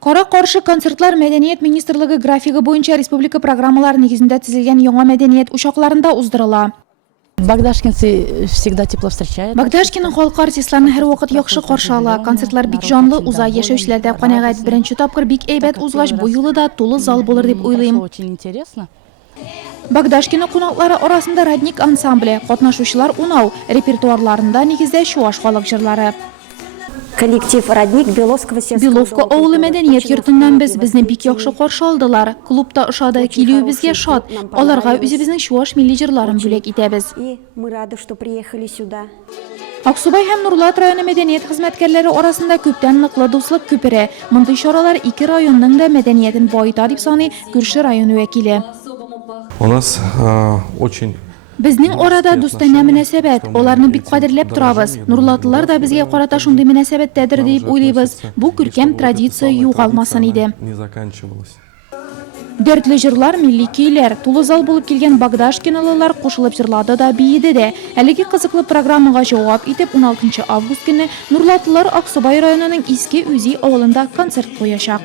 Кара каршы концертлар Мәдәният министрлыгы графигі бойынша республика программалары негізінде тізілген яңа мәдәният ушакларында уздырыла. Богдашкинцы всегда тепло встречают. Богдашкинның халкы артистларны һәр вакыт яхшы каршы ала. Концертлар бик жанлы уза, яшәүчеләр дә канәгать. Беренче тапкыр бик әйбәт узгач, бу юлы да тулы зал булыр дип уйлыйм. Очень интересно. Богдашкинның кунаклары арасында Радник ансамбле, катнашучылар унау, репертуарларында нигездә чуаш халык җырлары. Коллектив «Родник» Беловского Беловка авылы мәдәният йортыннан безне бик яхшы каршы алдылар. Клубта ошады, килүебезгә шат. Аларга үзебезнең чуаш милли җырларын бүләк итәбез. И мы рады, что приехали сюда. Аксубай һәм Нурлат районы мәдәният хезмәткәрләре арасында күптән ныклы дуслык күпере. Мондый чаралар ике районның да мәдәниятен байыта дип саный Күрше районы вәкиле. У нас очень Безнең арада дустана мөнәсәбәт, аларны бик кадерләп торабыз. Нурлатлылар да безгә карата шундый мөнәсәбәттәдер дип уйлыйбыз. Бу күркәм традиция югалмасын иде. не заканчивалось. Дәртле җырлар, милли көйләр, тулы зал булып килгән Богдашкинлылар кушылып җырлады да, биеде дә. Әлеге кызыклы программага җавап итеп 16 август көнне Нурлатлылар Аксубай районының Иске Үзи авылында концерт куячак.